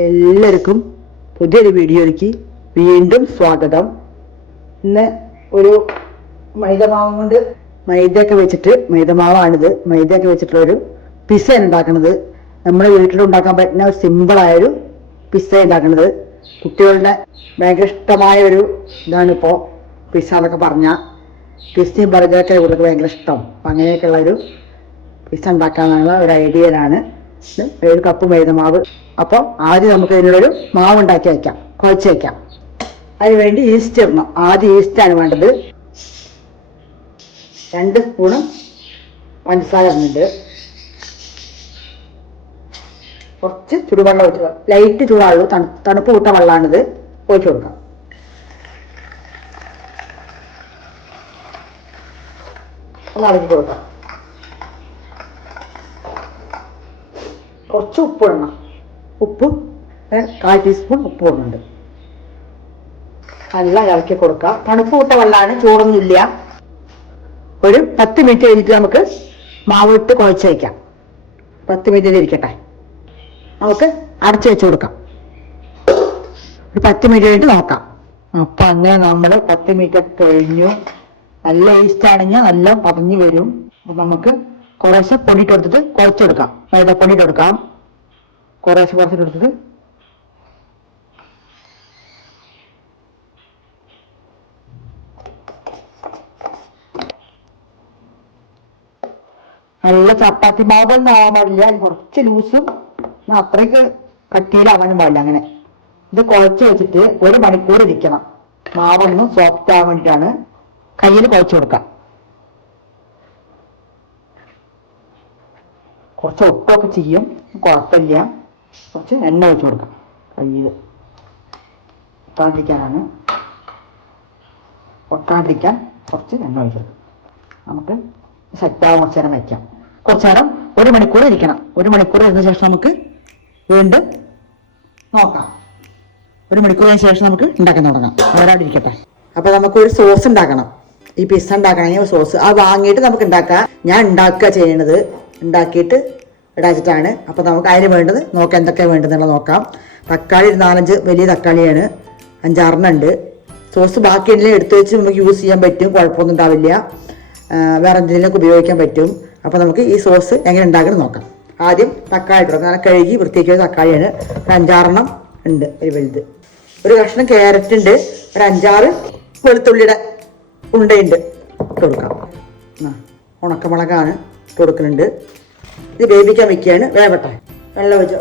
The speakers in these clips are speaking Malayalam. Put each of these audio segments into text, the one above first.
എല്ലാവർക്കും പുതിയൊരു വീഡിയോയിലേക്ക് വീണ്ടും സ്വാഗതം. ഇന്ന് ഒരു മൈദമാവ് കൊണ്ട് മൈദയൊക്കെ വെച്ചിട്ട് മൈദമാവാണിത്. മൈദയൊക്കെ വെച്ചിട്ടുള്ളൊരു പിസ്സ ഉണ്ടാക്കുന്നത്. നമ്മുടെ വീട്ടിലുണ്ടാക്കാൻ പറ്റുന്ന ഒരു സിമ്പിളായൊരു പിസ്സ ഉണ്ടാക്കുന്നത്. കുട്ടികളുടെ ഭയങ്കര ഇഷ്ടമായ ഒരു ഇതാണിപ്പോൾ പിസ്സ എന്നൊക്കെ പറഞ്ഞാൽ. പിസ്സയും ബർഗറൊക്കെ ഇവർക്ക് ഭയങ്കര ഇഷ്ടം. അപ്പം അങ്ങനെയൊക്കെയുള്ളൊരു പിസ്സ ഉണ്ടാക്കാനുള്ള ഒരു ഐഡിയയിലാണ്. ഒരു കപ്പ് മൈദമാവ്. അപ്പോൾ ആദ്യം നമുക്ക് ഇതിനുള്ളൊരു മാവ് ഉണ്ടാക്കി വയ്ക്കാം, കുഴച്ച് വയ്ക്കാം. അതിന് വേണ്ടി ഈസ്റ്റ് ഇടണം. ആദ്യം ഈസ്റ്റാണ് വേണ്ടത്. 2 സ്പൂണ് പഞ്ചസാര ഇടുന്നുണ്ട്. കുറച്ച് ചുടുവെള്ളം ഒഴിച്ച്, ലൈറ്റ് ചൂടാവുള്ളൂ, തണുപ്പ് കൂട്ട വെള്ളമാണിത്. ഒഴിച്ചു കൊടുക്കാം. ഒന്ന് ഇളക്കി കൊടുക്കാം. കുറച്ച് ഉപ്പ് ഇടണം. ഉപ്പ് 1/4 ടീസ്പൂൺ ഉപ്പ് ഇടുന്നുണ്ട്. നല്ല ഇളക്കി കൊടുക്കാം. തണുപ്പ് കൂട്ട വെള്ളമാണ്, ചൂടൊന്നുമില്ല. ഒരു 10 മിനിറ്റ് കഴിഞ്ഞിട്ട് നമുക്ക് മാവ് ഇട്ട് കുഴച്ച് വയ്ക്കാം. 10 മിനിറ്റ് ഇരിക്കട്ടെ. നമുക്ക് അടച്ചു വെച്ച് കൊടുക്കാം. ഒരു 10 മിനിറ്റ് കഴിഞ്ഞിട്ട് നോക്കാം. അപ്പം അങ്ങനെ നമ്മൾ 10 മിനിറ്റ് ഒക്കെ കഴിഞ്ഞു. നല്ല ഈസ്റ്റ് ആണെങ്കിൽ നല്ല പതഞ്ഞു വരും. അപ്പം നമുക്ക് കുറേശ്ശെ പൊടിയിട്ട് കൊടുത്തിട്ട് കുഴച്ചെടുക്കാം. മൈദപ്പൊടി ഇട്ട് കൊടുക്കാം. കുറേശ്ശെ കുറച്ചിട്ട് എടുത്തിട്ട് നല്ല ചപ്പാത്തി മാവൊന്നും ആവാൻ പാടില്ല. കുറച്ച് ലൂസും അത്രയ്ക്ക് കട്ടിയിലാവാനും പാടില്ല. അങ്ങനെ ഇത് കുഴച്ച് വെച്ചിട്ട് 1 മണിക്കൂർ ഇരിക്കണം. മാവൊന്നും സോഫ്റ്റ് ആവാൻ വേണ്ടിയിട്ടാണ്. കയ്യിൽ കുഴച്ച് കൊടുക്കാം. കുറച്ച് ഉപ്പൊക്കെ ചെയ്യും, കുഴപ്പമില്ല. കുറച്ച് എണ്ണ ഒഴിച്ച് കൊടുക്കാം. കയ്യിൽ ഒട്ടാണ്ടിരിക്കാനാണ്. ഒട്ടാണ്ടിരിക്കാൻ കുറച്ച് എണ്ണ ഒഴിച്ച് കൊടുക്കാം. നമുക്ക് സെറ്റാവാൻ കുറച്ച് നേരം വയ്ക്കാം. കുറച്ച് നേരം 1 മണിക്കൂർ ഇരിക്കണം. 1 മണിക്കൂർ ഇരുന്ന ശേഷം നമുക്ക് വീണ്ടും നോക്കാം. 1 മണിക്കൂറിന് ശേഷം നമുക്ക് ഉണ്ടാക്കാൻ തുടങ്ങാം. അവരാടെ ഇരിക്കട്ടെ. അപ്പോൾ നമുക്കൊരു സോസ് ഉണ്ടാക്കണം. ഈ പിസ്സ ഉണ്ടാക്കണമെങ്കിൽ സോസ് അത് വാങ്ങിയിട്ട് നമുക്ക് ഉണ്ടാക്കാം. ഞാൻ ഉണ്ടാക്കുക ചെയ്യണത്, ഉണ്ടാക്കിയിട്ട് ഇടാച്ചിട്ടാണ്. അപ്പോൾ നമുക്ക് അതിന് വേണ്ടത് നോക്കാം, എന്തൊക്കെയാണ് വേണ്ടതെന്നുള്ള നോക്കാം. തക്കാളി 4-5 വലിയ തക്കാളിയാണ്, 5-6 ഉണ്ട്. സോസ് ബാക്കിയെല്ലാം എടുത്തു വെച്ച് നമുക്ക് യൂസ് ചെയ്യാൻ പറ്റും, കുഴപ്പമൊന്നും ഉണ്ടാവില്ല. വേറെ എന്തെങ്കിലുമൊക്കെ ഉപയോഗിക്കാൻ പറ്റും. അപ്പോൾ നമുക്ക് ഈ സോസ് എങ്ങനെ ഉണ്ടാക്കണം നോക്കാം. ആദ്യം തക്കാളി ഇട്ട് കൊടുക്കാം. കഴുകി വൃത്തിയാക്കിയ തക്കാളിയാണ്. 5-6 ഉണ്ട്. ഒരു വലുത്, ഒരു കഷ്ണം ക്യാരറ്റ് ഉണ്ട്, ഒരു 5-6 വെളുത്തുള്ളിയുടെ ഉണ്ടയുണ്ട്. ഇട്ട് കൊടുക്കാം. ഉണക്കമുളകാണ് ഇട്ട് കൊടുക്കുന്നുണ്ട്. ഇത് വേവിക്കാൻ വെക്കുകയാണ്. വേവട്ടെ. വെള്ളം വെച്ച്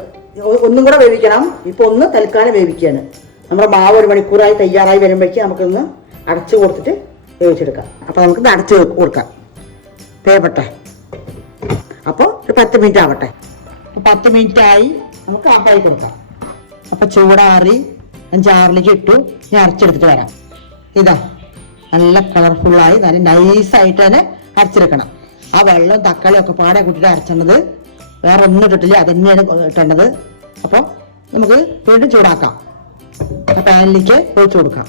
ഒന്നും കൂടെ വേവിക്കണം. ഇപ്പോൾ ഒന്ന് തൽക്കാലം വേവിക്കുകയാണ്. നമ്മുടെ മാവ് 1 മണിക്കൂറായി തയ്യാറായി വരുമ്പോഴേക്കും നമുക്കൊന്ന് അടച്ചു കൊടുത്തിട്ട് വേവിച്ചെടുക്കാം. അപ്പോൾ നമുക്കിത് അടച്ച് കൊടുക്കാം. വേവട്ടെ. അപ്പോൾ ഒരു 10 മിനിറ്റ് ആവട്ടെ. 10 മിനിറ്റ് ആയി. നമുക്ക് ആഫായി കൊടുക്കാം. അപ്പോൾ ചൂടാറി 5-6 ഇട്ടു. ഞാൻ അരച്ചെടുത്തിട്ട് വരാം. ഇതാ നല്ല കളർഫുള്ളായി നല്ല നൈസായിട്ട് തന്നെ അരച്ചെടുക്കണം. ആ വെള്ളവും തക്കാളിയും ഒക്കെ പാടെ കൂട്ടിയിട്ട് അരച്ചത്. വേറെ ഒന്നും ഇട്ടിട്ടില്ല, അത് തന്നെയാണ് ഇട്ടേണ്ടത്. അപ്പോൾ നമുക്ക് വീണ്ടും ചൂടാക്കാം. ആ പാനിലേക്ക് ഒഴിച്ചു കൊടുക്കാം.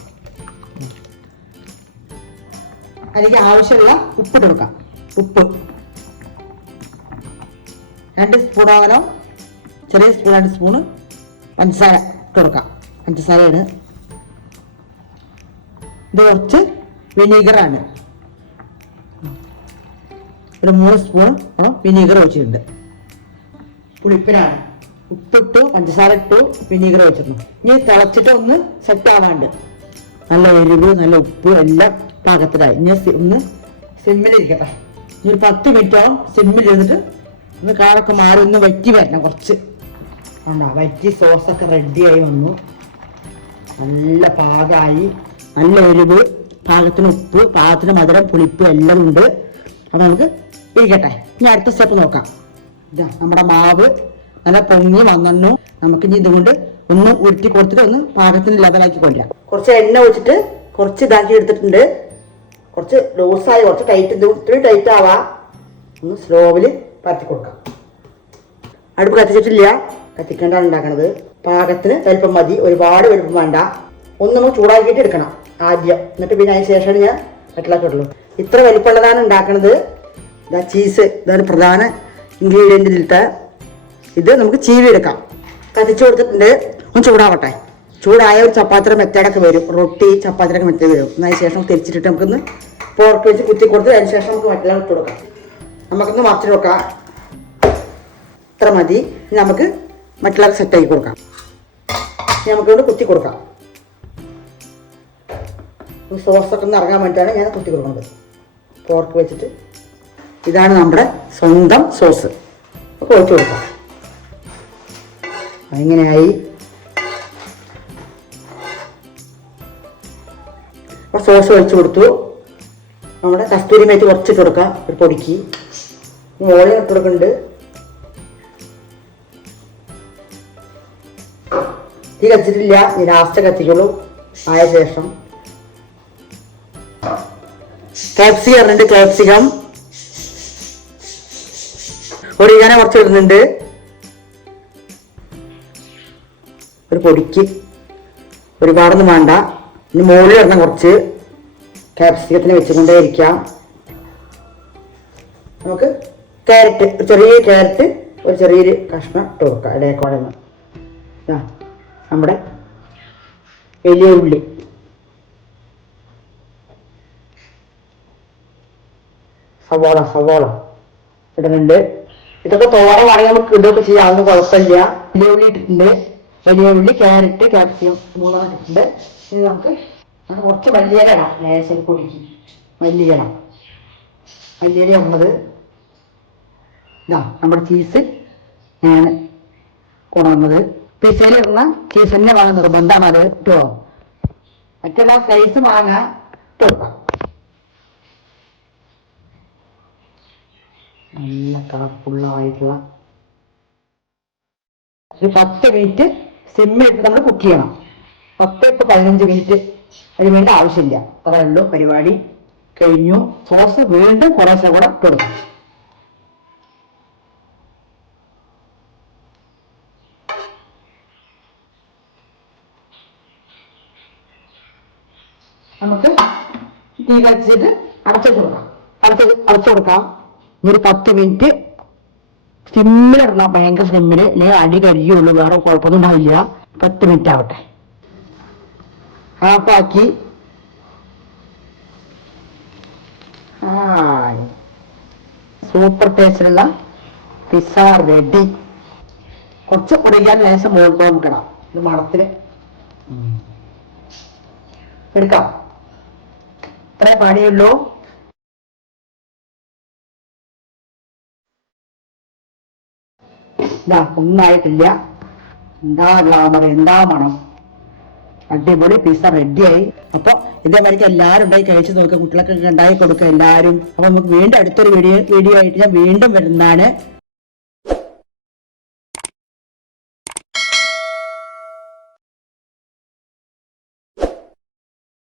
അതിലേക്ക് ആവശ്യമുള്ള ഉപ്പിട്ട് കൊടുക്കാം. ഉപ്പ് 2 സ്പൂണോളം, ചെറിയ സ്പൂൺ 2 സ്പൂണ് പഞ്ചസാര ഇട്ട് കൊടുക്കാം. പഞ്ചസാരയാണ്. ഇത് കുറച്ച് വിനീഗറാണ്. ഒരു 3 സ്പൂൺ വിനീഗർ ഒഴിച്ചിട്ടുണ്ട്. പുളിപ്പിനാണ്. ഉപ്പിട്ടു, പഞ്ചസാര ഇട്ടു, വിനീഗർ ഒഴിച്ചിട്ടുണ്ട്. ഇനി തിളച്ചിട്ട് ഒന്ന് സെറ്റ് ആവാണ്ട്. നല്ല എരിവ്, നല്ല ഉപ്പ് എല്ലാം പാകത്തിലായി. ഇനി ഒന്ന് സിമ്മിലിരിക്കട്ടെ. ഇനി ഒരു 10 മിനിറ്റോളം സിമ്മിലിരുന്നിട്ട് ഒന്ന് കളറൊക്കെ മാറി ഒന്ന് വറ്റി വരണം. കുറച്ച് വറ്റി സോസൊക്കെ റെഡിയായി വന്നു. നല്ല പാകമായി. നല്ല എരിവ്, പാകത്തിന് ഉപ്പ്, പാകത്തിന് മധുരം, പുളിപ്പ് എല്ലാം ഉണ്ട്. അപ്പോൾ നമുക്ക് ഇരിക്കട്ടെ. ഇനി അടുത്ത സ്റ്റെപ്പ് നോക്കാം. ഇതാ നമ്മുടെ മാവ് നല്ല പൊങ്ങി വന്നു. നമുക്കിനി ഇതുകൊണ്ട് ഒന്ന് ഉരുട്ടി കൊടുത്തിട്ട് ഒന്ന് പാകത്തിന് ലെവലാക്കി കൊണ്ടുവരാം. കുറച്ച് എണ്ണ ഒഴിച്ചിട്ട് കുറച്ച് ഇതാക്കി എടുത്തിട്ടുണ്ട്. കുറച്ച് ലൂസായി, കുറച്ച് ടൈറ്റ്, ഇത്തിരി ടൈറ്റ് ആവാ. ഒന്ന് സ്ലോവിൽ പരത്തി കൊടുക്കാം. അടുപ്പ് കത്തിച്ചിട്ടില്ല, കത്തിക്കേണ്ടാണ് ഉണ്ടാക്കണത്. പാകത്തിന് വലുപ്പം മതി, ഒരുപാട് വലുപ്പം വേണ്ട. ഒന്ന് നമുക്ക് ചൂടാക്കിയിട്ട് എടുക്കണം ആദ്യം. എന്നിട്ട് പിന്നെ അതിന് ശേഷമാണ് ഞാൻ കട്ടിലാക്കിയിട്ടുള്ളൂ. ഇത്ര വലിപ്പമുള്ളതാണ് ഉണ്ടാക്കണത്. ഇതാ ചീസ്, ഇതാണ് പ്രധാന ഇൻഗ്രീഡിയൻറ്റിലിട്ട. ഇത് നമുക്ക് ചീവി എടുക്കാം. കത്തിച്ചു കൊടുത്തിട്ടുണ്ട്. ഒന്ന് ചൂടാവട്ടെ. ചൂടായ ഒരു ചപ്പാത്തിയുടെ മെത്തേഡൊക്കെ വരും, റൊട്ടി ചപ്പാത്തിയുടെ മെത്തേഡ് വരും. അതിന് ശേഷം തിരിച്ചിട്ട് നമുക്കൊന്ന് പോർക്ക് വെച്ച് കുത്തി കൊടുത്ത് അതിന് ശേഷം നമുക്ക് മറ്റെല്ലാം ഇട്ട് കൊടുക്കാം. നമുക്കൊന്ന് മറിച്ചിട്ട് വെക്കാം. ഇത്ര മതി. ഇനി നമുക്ക് മറ്റുള്ളവർക്ക് സെറ്റാക്കി കൊടുക്കാം. ഇനി നമുക്കിവിടെ കുത്തി കൊടുക്കാം. സോസൊക്കെ ഒന്ന് ഇറങ്ങാൻ വേണ്ടിയിട്ടാണ് ഞാൻ കുത്തി കൊടുക്കുന്നത്. പോർക്ക് വെച്ചിട്ട് ഇതാണ് നമ്മുടെ സ്വന്തം സോസ്. ഒക്കെ ഒഴിച്ച് കൊടുക്കാം. അതിങ്ങനെയായി. അപ്പോൾ സോസ് ഒഴിച്ച് കൊടുത്തു. നമ്മുടെ കസ്തൂരി മേത്തി കുറച്ചിട്ട് കൊടുക്കാം ഒരു പൊടിക്ക്. ഓയിൽ ഇട്ട് കൊടുക്കുന്നുണ്ട്. തീ കത്തിച്ചിട്ടില്ല, ഈ ലാസ്റ്റ് കത്തിക്കുള്ളൂ. ആയ ശേഷം ക്യാപ്സിക്കം ഇടുന്നുണ്ട്. ക്യാപ്സിക്കം ഒറിഗാനോ കുറച്ച് ഇടുന്നുണ്ട് ഒരു പൊടിക്ക്. ഒരുപാടൊന്നും വേണ്ട. ഇനി മുകളിൽ ഇടണം കുറച്ച്. ക്യാപ്സിക്കത്തിന് വെച്ചുകൊണ്ടേ ഇരിക്കാം. നമുക്ക് ക്യാരറ്റ്, ഒരു ചെറിയ ക്യാരറ്റ് ഒരു ചെറിയൊരു കഷ്ണം ഇട്ട് കൊടുക്കാം ഇടയക്കോടെ. നമ്മുടെ വലിയ ഉള്ളി, സവാള ഇടുന്നുണ്ട്. ഇതൊക്കെ തോരമാണെങ്കിൽ നമുക്ക് ഇതൊക്കെ ചെയ്യാവുന്ന കുഴപ്പമില്ല. വലിയ ഉള്ളി ഇട്ടിട്ടുണ്ട്. വലിയ ഉള്ളി, ക്യാരറ്റ്, ക്യാപ്സിക്കം മൂന്നെണ്ണം ഇട്ടിട്ടുണ്ട്. ഇനി നമുക്ക് കുറച്ച് മല്ലിയില ഇടാം. ലേശം പൊടിക്ക് മല്ലിയില ഉള്ളത്. ഇതാ നമ്മുടെ ചീസ് ഞാൻ കൊണ്ടുവന്നത്. പിസയിൽ ഇടുന്ന ചീസ് തന്നെ വാങ്ങാൻ നിർബന്ധമാണ് അത് കേട്ടോ. മറ്റുള്ള സൈസ് വാങ്ങാൻ കൊടുക്കാം. നല്ല കളർഫുള്ളായിട്ടുള്ള ഒരു 10 മിനിറ്റ് സിമ്മിലിട്ട് നമ്മൾ കുക്ക് ചെയ്യണം. 10-15 മിനിറ്റ് അതിന് വേണ്ട ആവശ്യമില്ല. അത്രേ ഉള്ളൂ പരിപാടി. കഴിഞ്ഞു. സോസ് വീണ്ടും കുറേശ്ശെ കൂടെ കൊടുക്കും. നമുക്ക് തീ കത്തിച്ചിട്ട് അടച്ചു കൊടുക്കാം. ഒരു 10 മിനിറ്റ് സിമ്മിലിടണം. ഭയങ്കര സിമ്മില്, അല്ലെങ്കിൽ അടി കരിയുള്ളൂ. വേറെ കുഴപ്പമൊന്നും ഉണ്ടാവില്ല. 10 മിനിറ്റ് ആവട്ടെ. ഹാഫാക്കി. സൂപ്പർ ടേസ്റ്റിലുള്ള പിസ്സ റെഡി. കുറച്ച് കുടിക്കാൻ ലേശം മുഴുവൻ കിടാം. ഇത് മണത്തിന് എടുക്കാം. ഇത്രേ പണിയുള്ളൂ. ഇതാ ഒന്നായിട്ടില്ല. എന്താ ഗ്ലാമർ, എന്താ മണം. അടിപൊളി പിസ്സ റെഡിയായി. അപ്പോൾ ഇതേമാതിരിക്ക് എല്ലാവരും ഉണ്ടായി കഴിച്ചു നോക്കുക. കുട്ടികൾക്ക് ഉണ്ടായി കൊടുക്കുക എല്ലാവരും. അപ്പോൾ നമുക്ക് വീണ്ടും അടുത്തൊരു വീഡിയോ ആയിട്ട് ഞാൻ വീണ്ടും വരുന്നതാണ്.